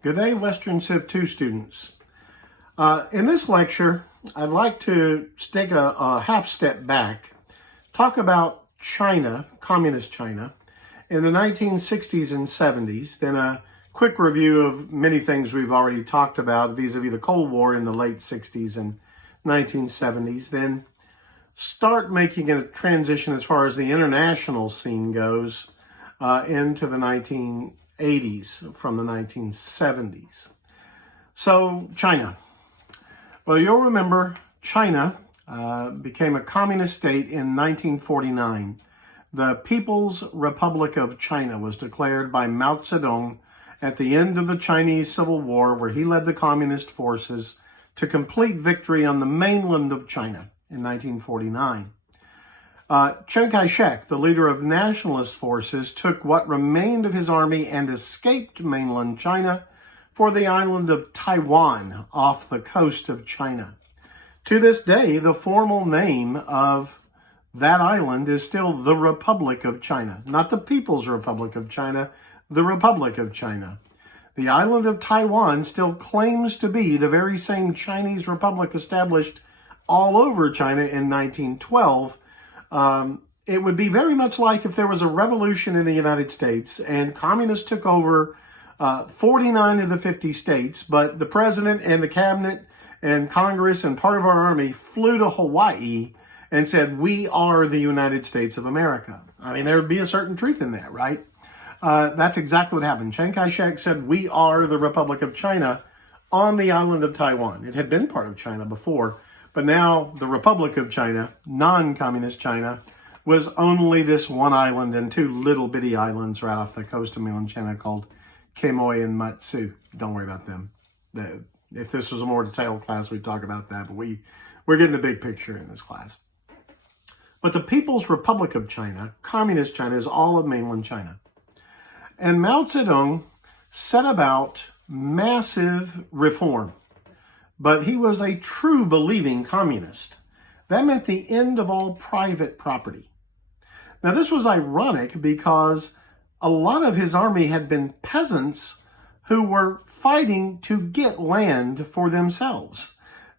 Good day, Western Civ 2 students. In this lecture, I'd like to take a half step back, talk about China, communist China, in the 1960s and 70s, then a quick review of many things we've already talked about vis-a-vis the Cold War in the late 60s and 1970s, then start making a transition as far as the international scene goes into the 1980s from the 1970s. So China. Well, you'll remember China became a communist state in 1949. The People's Republic of China was declared by Mao Zedong at the end of the Chinese Civil War, where he led the communist forces to complete victory on the mainland of China in 1949. Chiang Kai-shek, the leader of nationalist forces, took what remained of his army and escaped mainland China for the island of Taiwan off the coast of China. To this day, the formal name of that island is still the Republic of China, not the People's Republic of China, the Republic of China. The island of Taiwan still claims to be the very same Chinese republic established all over China in 1912. It would be very much like if there was a revolution in the United States and communists took over 49 of the 50 states, but the president and the cabinet and Congress and part of our army flew to Hawaii and said, "We are the United States of America." I mean, there would be a certain truth in that, right? That's exactly what happened. Chiang Kai-shek said, "We are the Republic of China" on the island of Taiwan. It had been part of China before, but now the Republic of China, non-communist China, was only this one island and two little bitty islands right off the coast of mainland China called Quemoy and Matsu. Don't worry about them. If this was a more detailed class, we'd talk about that, but we're getting the big picture in this class. But the People's Republic of China, communist China, is all of mainland China. And Mao Zedong set about massive reform, but he was a true believing communist. That meant the end of all private property. Now, this was ironic because a lot of his army had been peasants who were fighting to get land for themselves.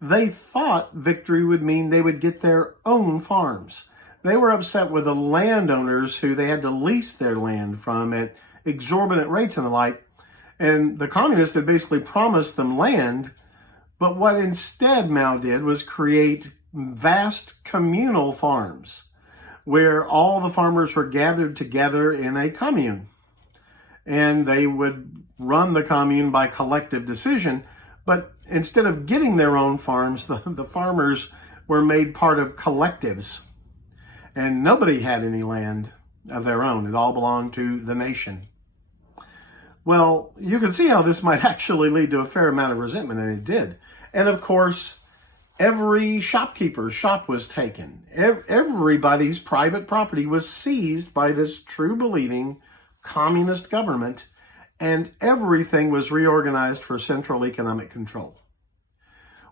They thought victory would mean they would get their own farms. They were upset with the landowners who they had to lease their land from at exorbitant rates and the like. And the communists had basically promised them land. But what instead Mao did was create vast communal farms where all the farmers were gathered together in a commune. And they would run the commune by collective decision. But instead of getting their own farms, the farmers were made part of collectives. And nobody had any land of their own. It all belonged to the nation. Well, you can see how this might actually lead to a fair amount of resentment, and it did. And of course, every shopkeeper's shop was taken. Everybody's private property was seized by this true believing communist government, and everything was reorganized for central economic control.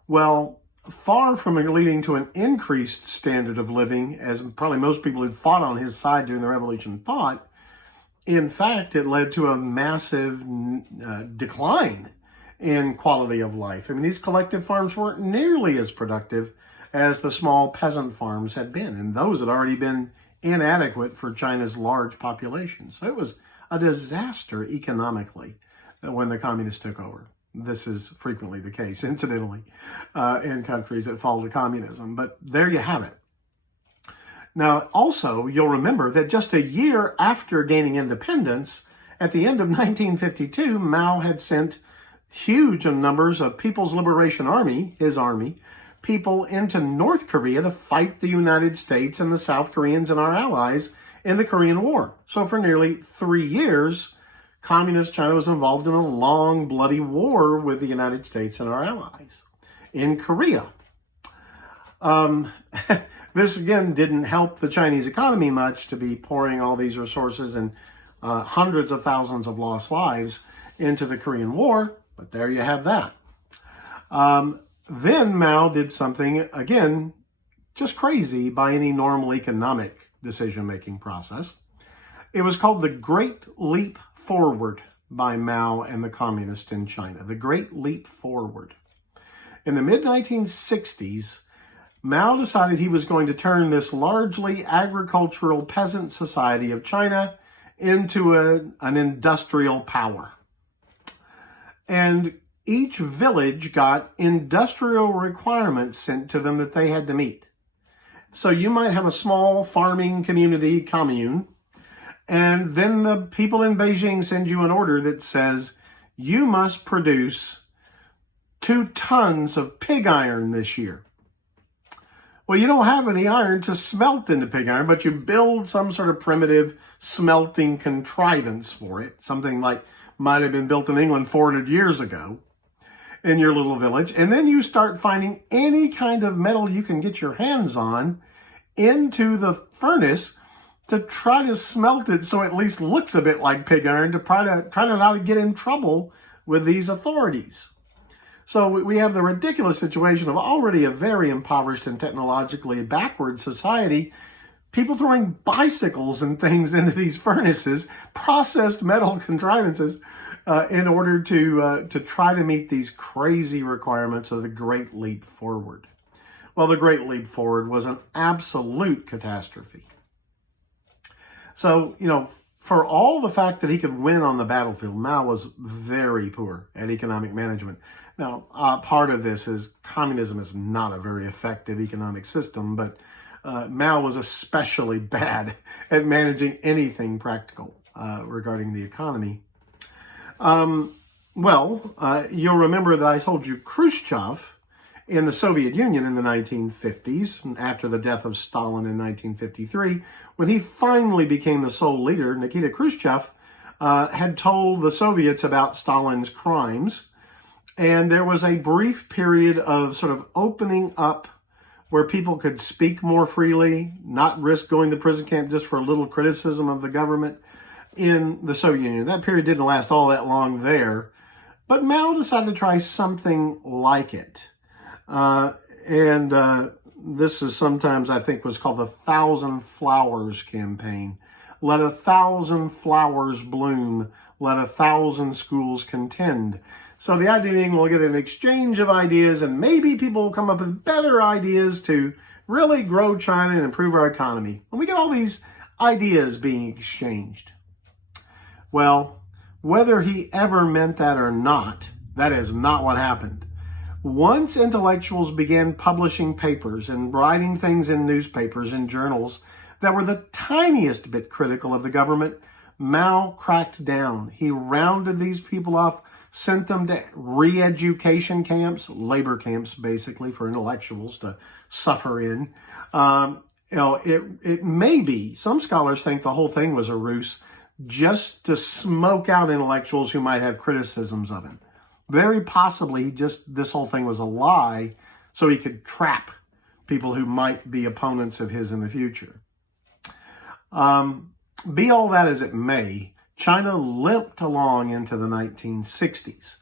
Well, far from it leading to an increased standard of living, as probably most people who fought on his side during the revolution thought, in fact, it led to a massive decline in quality of life. I mean, these collective farms weren't nearly as productive as the small peasant farms had been, and those had already been inadequate for China's large population. So it was a disaster economically when the communists took over. This is frequently the case, incidentally, in countries that fall to communism. But there you have it. Now, also, you'll remember that just a year after gaining independence, at the end of 1952, Mao had sent huge numbers of People's Liberation Army, his army, people into North Korea to fight the United States and the South Koreans and our allies in the Korean War. So for nearly 3 years, Communist China was involved in a long, bloody war with the United States and our allies in Korea. This, again, didn't help the Chinese economy much to be pouring all these resources and hundreds of thousands of lost lives into the Korean War, but there you have that. Then Mao did something, again, just crazy by any normal economic decision-making process. It was called the Great Leap Forward. by Mao and the communists in China, the Great Leap Forward. In the mid-1960s, Mao decided he was going to turn this largely agricultural peasant society of China into an industrial power. And each village got industrial requirements sent to them that they had to meet. So you might have a small farming community commune, and then the people in Beijing send you an order that says, you must produce 2 tons of pig iron this year. Well, you don't have any iron to smelt into pig iron, but you build some sort of primitive smelting contrivance for it, something like might have been built in England 400 years ago in your little village. And then you start finding any kind of metal you can get your hands on into the furnace to try to smelt it so it at least looks a bit like pig iron, to try to not get in trouble with these authorities. So we have the ridiculous situation of already a very impoverished and technologically backward society, people throwing bicycles and things into these furnaces, processed metal contrivances, in order to try to meet these crazy requirements of the Great Leap Forward. Well, the Great Leap Forward was an absolute catastrophe. So, for all the fact that he could win on the battlefield, Mao was very poor at economic management. Now, part of this is communism is not a very effective economic system, but Mao was especially bad at managing anything practical regarding the economy. You'll remember that I told you Khrushchev in the Soviet Union in the 1950s, after the death of Stalin in 1953, when he finally became the sole leader, Nikita Khrushchev had told the Soviets about Stalin's crimes. And there was a brief period of sort of opening up where people could speak more freely, not risk going to prison camp just for a little criticism of the government in the Soviet Union. That period didn't last all that long there, but Mao decided to try something like it. This is sometimes, I think, was called the 1,000 Flowers campaign. Let 1,000 flowers bloom, let 1,000 schools contend. So the idea being we'll get an exchange of ideas, and maybe people will come up with better ideas to really grow China and improve our economy. And we get all these ideas being exchanged. Well, whether he ever meant that or not, that is not what happened. Once intellectuals began publishing papers and writing things in newspapers and journals that were the tiniest bit critical of the government, Mao cracked down. He rounded these people off, sent them to re-education camps, labor camps, basically, for intellectuals to suffer in. It may be, some scholars think the whole thing was a ruse just to smoke out intellectuals who might have criticisms of him. Very possibly, this whole thing was a lie so he could trap people who might be opponents of his in the future. Be all that as it may, China limped along into the 1960s,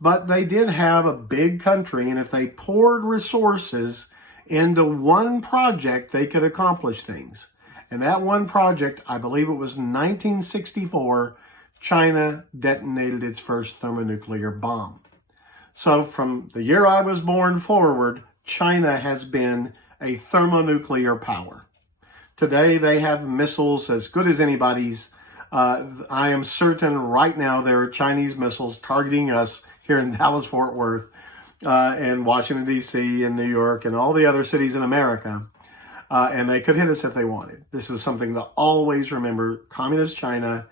but they did have a big country, and if they poured resources into one project, they could accomplish things. And that one project, I believe it was 1964, China detonated its first thermonuclear bomb. So from the year I was born forward, China has been a thermonuclear power. Today, they have missiles as good as anybody's. I am certain right now there are Chinese missiles targeting us here in Dallas-Fort Worth and Washington, D.C. and New York and all the other cities in America. And they could hit us if they wanted. This is something to always remember. Communist China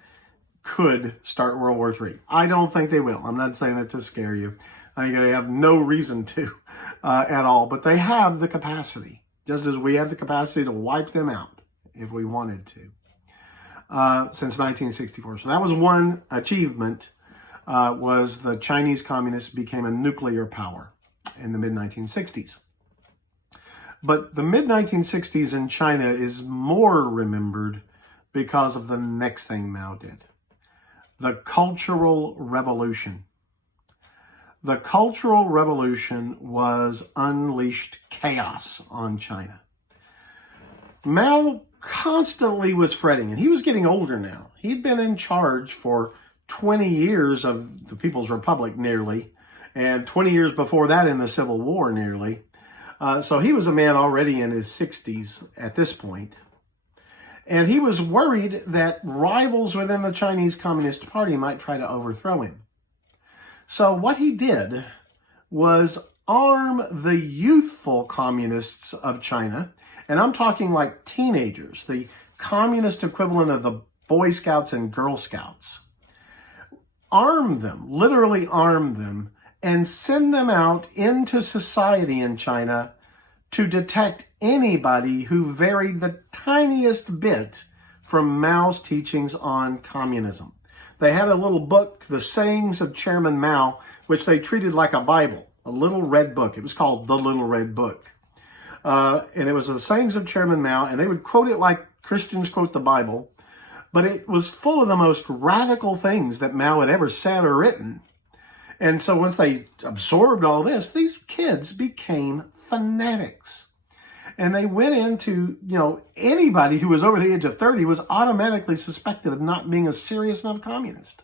could start World War III. I don't think they will. I'm not saying that to scare you. I think they have no reason to at all. But they have the capacity, just as we have the capacity to wipe them out if we wanted to. Since 1964. So that was one achievement, was the Chinese communists became a nuclear power in the mid-1960s. But the mid-1960s in China is more remembered because of the next thing Mao did. The Cultural Revolution. The Cultural Revolution was unleashed chaos on China. Mao constantly was fretting, and he was getting older now. He'd been in charge for 20 years of the People's Republic nearly, and 20 years before that in the Civil War nearly. So he was a man already in his 60s at this point. And he was worried that rivals within the Chinese Communist Party might try to overthrow him. So what he did was arm the youthful communists of China, and I'm talking like teenagers, the communist equivalent of the Boy Scouts and Girl Scouts. Arm them, literally arm them, and send them out into society in China to detect anybody who varied the tiniest bit from Mao's teachings on communism. They had a little book, The Sayings of Chairman Mao, which they treated like a Bible, a little red book. It was called The Little Red Book. And it was The Sayings of Chairman Mao, and they would quote it like Christians quote the Bible, but it was full of the most radical things that Mao had ever said or written. And so once they absorbed all this, these kids became fanatics. And they went into, anybody who was over the age of 30 was automatically suspected of not being a serious enough communist.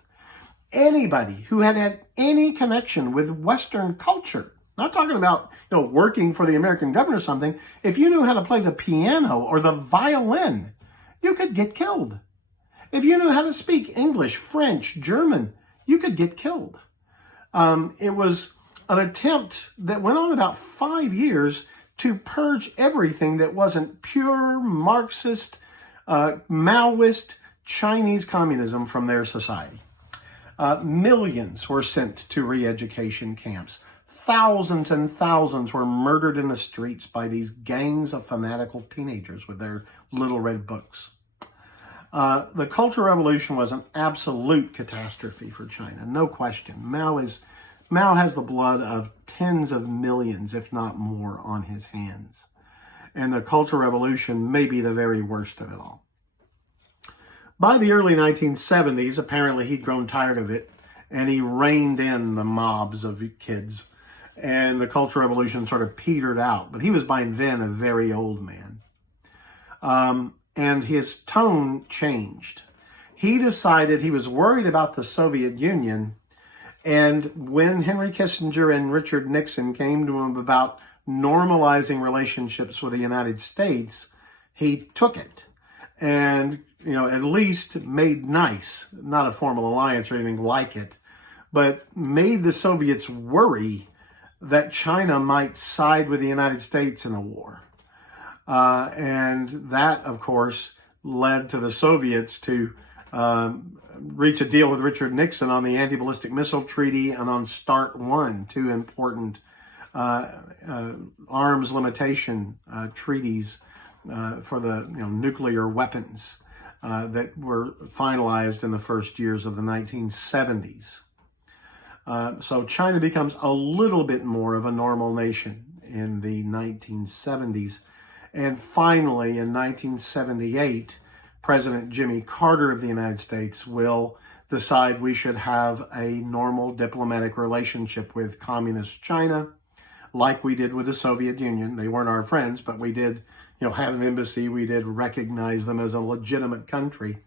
Anybody who had any connection with Western culture, not talking about, working for the American government or something, if you knew how to play the piano or the violin, you could get killed. If you knew how to speak English, French, German, you could get killed. It was an attempt that went on about 5 years to purge everything that wasn't pure Marxist, Maoist, Chinese communism from their society. Millions were sent to re-education camps. Thousands and thousands were murdered in the streets by these gangs of fanatical teenagers with their little red books. The Cultural Revolution was an absolute catastrophe for China, no question. Mao has the blood of tens of millions, if not more, on his hands. And the Cultural Revolution may be the very worst of it all. By the early 1970s, apparently he'd grown tired of it, and he reined in the mobs of kids. And the Cultural Revolution sort of petered out. But he was by then a very old man. And his tone changed. He decided he was worried about the Soviet Union. And when Henry Kissinger and Richard Nixon came to him about normalizing relationships with the United States, he took it and, at least made nice, not a formal alliance or anything like it, but made the Soviets worry that China might side with the United States in a war. And that, of course, led to the Soviets to reach a deal with Richard Nixon on the Anti-Ballistic Missile Treaty and on START 1, two important arms limitation treaties for the nuclear weapons that were finalized in the first years of the 1970s. So China becomes a little bit more of a normal nation in the 1970s. And finally, in 1978, President Jimmy Carter of the United States will decide we should have a normal diplomatic relationship with communist China, like we did with the Soviet Union. They weren't our friends, but we did, have an embassy. We did recognize them as a legitimate country.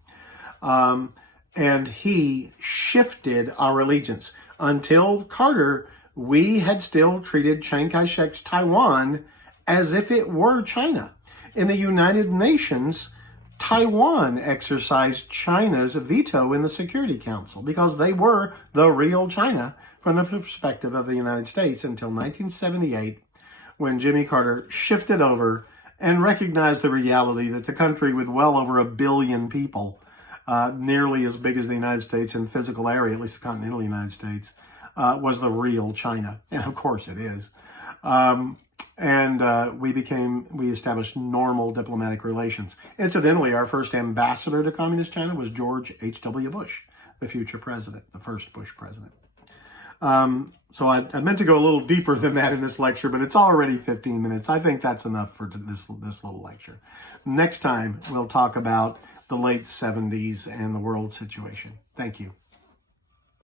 And he shifted our allegiance. Until Carter, we had still treated Chiang Kai-shek's Taiwan as if it were China. In the United Nations, Taiwan exercised China's veto in the Security Council because they were the real China from the perspective of the United States until 1978, when Jimmy Carter shifted over and recognized the reality that the country with well over 1 billion people, nearly as big as the United States in physical area, at least the continental United States, was the real China. And of course it is. We established normal diplomatic relations. Incidentally, our first ambassador to Communist China was George H.W. Bush, the future president, the first Bush president. So I meant to go a little deeper than that in this lecture, but it's already 15 minutes. I think that's enough for this little lecture. Next time, we'll talk about the late 70s and the world situation. Thank you.